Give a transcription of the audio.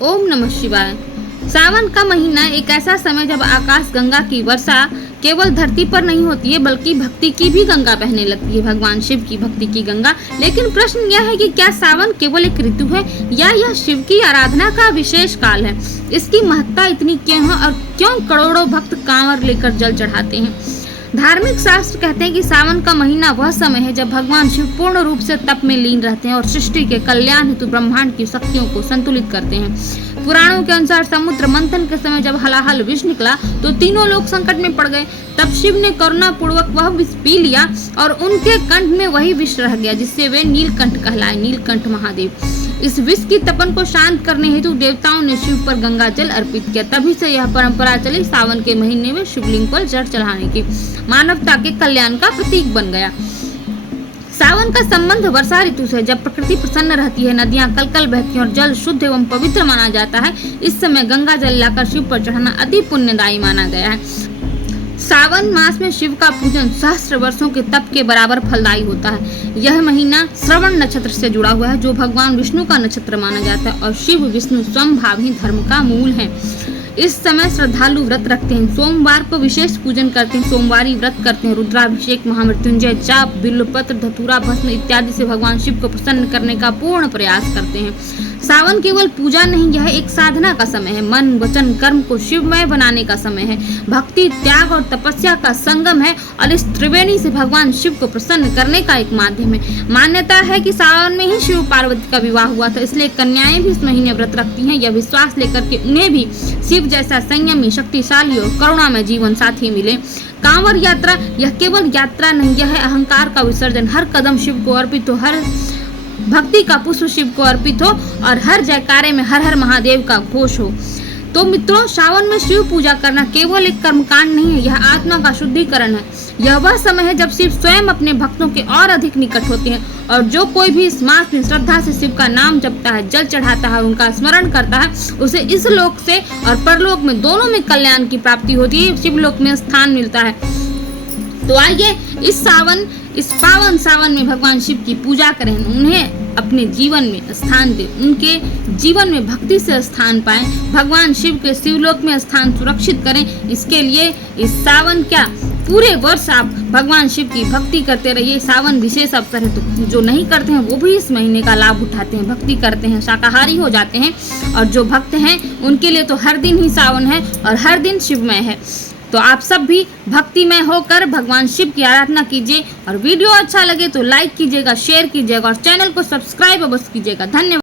ओम नमः शिवाय। सावन का महीना एक ऐसा समय जब आकाश गंगा की वर्षा केवल धरती पर नहीं होती है बल्कि भक्ति की भी गंगा बहने लगती है, भगवान शिव की भक्ति की गंगा। लेकिन प्रश्न यह है कि क्या सावन केवल एक ऋतु है या यह शिव की आराधना का विशेष काल है? इसकी महत्ता इतनी क्यों है और क्यों करोड़ों भक्त कांवर लेकर जल चढ़ाते हैं? धार्मिक शास्त्र कहते हैं कि सावन का महीना वह समय है जब भगवान शिव पूर्ण रूप से तप में लीन रहते हैं और सृष्टि के कल्याण हेतु ब्रह्मांड की शक्तियों को संतुलित करते हैं। पुराणों के अनुसार समुद्र मंथन के समय जब हलाहल विष निकला तो तीनों लोग संकट में पड़ गए। तब शिव ने करुणा पूर्वक वह विष पी लिया और उनके कंठ में वही विष रह गया जिससे वे नीलकंठ कहलाए, नीलकंठ महादेव। इस विष की तपन को शांत करने हेतु देवताओं ने शिव पर गंगा जल अर्पित किया। तभी से यह परंपरा चली सावन के महीने में शिवलिंग पर जल चढ़ाने की, मानवता के कल्याण का प्रतीक बन गया। सावन का संबंध वर्षा ऋतु से, जब प्रकृति प्रसन्न रहती है, नदियां कलकल बहती हैं और जल शुद्ध एवं पवित्र माना जाता है। इस समय गंगा जल लाकर शिव पर चढ़ाना अति पुण्यदायी माना गया है। सावन मास में शिव का पूजन सहस्त्र वर्षों के तप के बराबर फलदायी होता है। यह महीना श्रवण नक्षत्र से जुड़ा हुआ है जो भगवान विष्णु का नक्षत्र माना जाता है और शिव विष्णु स्वभावी धर्म का मूल है। इस समय श्रद्धालु व्रत रखते हैं, सोमवार को विशेष पूजन करते हैं, सोमवारी व्रत करते हैं, रुद्राभिषेक, महामृत्युंजय जाप, बिल्वपत्र, धतूरा, भस्म इत्यादि से भगवान शिव को प्रसन्न करने का पूर्ण प्रयास करते हैं। सावन केवल पूजा नहीं, यह एक साधना का समय है। मन वचन कर्म को शिवमय बनाने का समय है। भक्ति, त्याग और तपस्या का संगम है और इस त्रिवेणी से भगवान शिव को प्रसन्न करने का एक माध्यम है। मान्यता है कि सावन में ही शिव पार्वती का विवाह हुआ था, इसलिए कन्याएं भी इस महीने व्रत रखती हैं, यह विश्वास लेकर के उन्हें भी शिव जैसा संयमी, शक्तिशाली और करुणामय जीवन साथी मिले। कांवर यात्रा यह केवल यात्रा नहीं, यह है अहंकार का विसर्जन। हर कदम शिव को अर्पित हो, हर भक्ति का पुष्प शिव को अर्पित हो और हर जयकारे में हर हर महादेव का घोष हो। तो मित्रों, सावन में शिव पूजा करना केवल एक कर्मकांड नहीं है, यह आत्मा का शुद्धिकरण है। यह वह समय है जब शिव स्वयं अपने भक्तों के और अधिक निकट होते हैं और जो कोई भी इस मास में श्रद्धा से शिव का नाम जपता है, जल चढ़ाता है, उनका स्मरण करता है, उसे इस लोक से और परलोक में दोनों में कल्याण की प्राप्ति होती है, शिवलोक में स्थान मिलता है। तो आइए इस पावन सावन में भगवान शिव की पूजा करें, उन्हें अपने जीवन में स्थान दें, उनके जीवन में भक्ति से स्थान पाएं, भगवान शिव के शिवलोक में स्थान सुरक्षित करें। इसके लिए इस सावन पूरे वर्ष आप भगवान शिव की भक्ति करते रहिए। सावन विशेष अवसर है, तो जो नहीं करते हैं वो भी इस महीने का लाभ उठाते हैं, भक्ति करते हैं, शाकाहारी हो जाते हैं। और जो भक्त हैं उनके लिए तो हर दिन ही सावन है और हर दिन शिवमय है। तो आप सब भी भक्तिमय होकर भगवान शिव की आराधना कीजिए और वीडियो अच्छा लगे तो लाइक कीजिएगा, शेयर कीजिएगा और चैनल को सब्सक्राइब अवश्य कीजिएगा। धन्यवाद।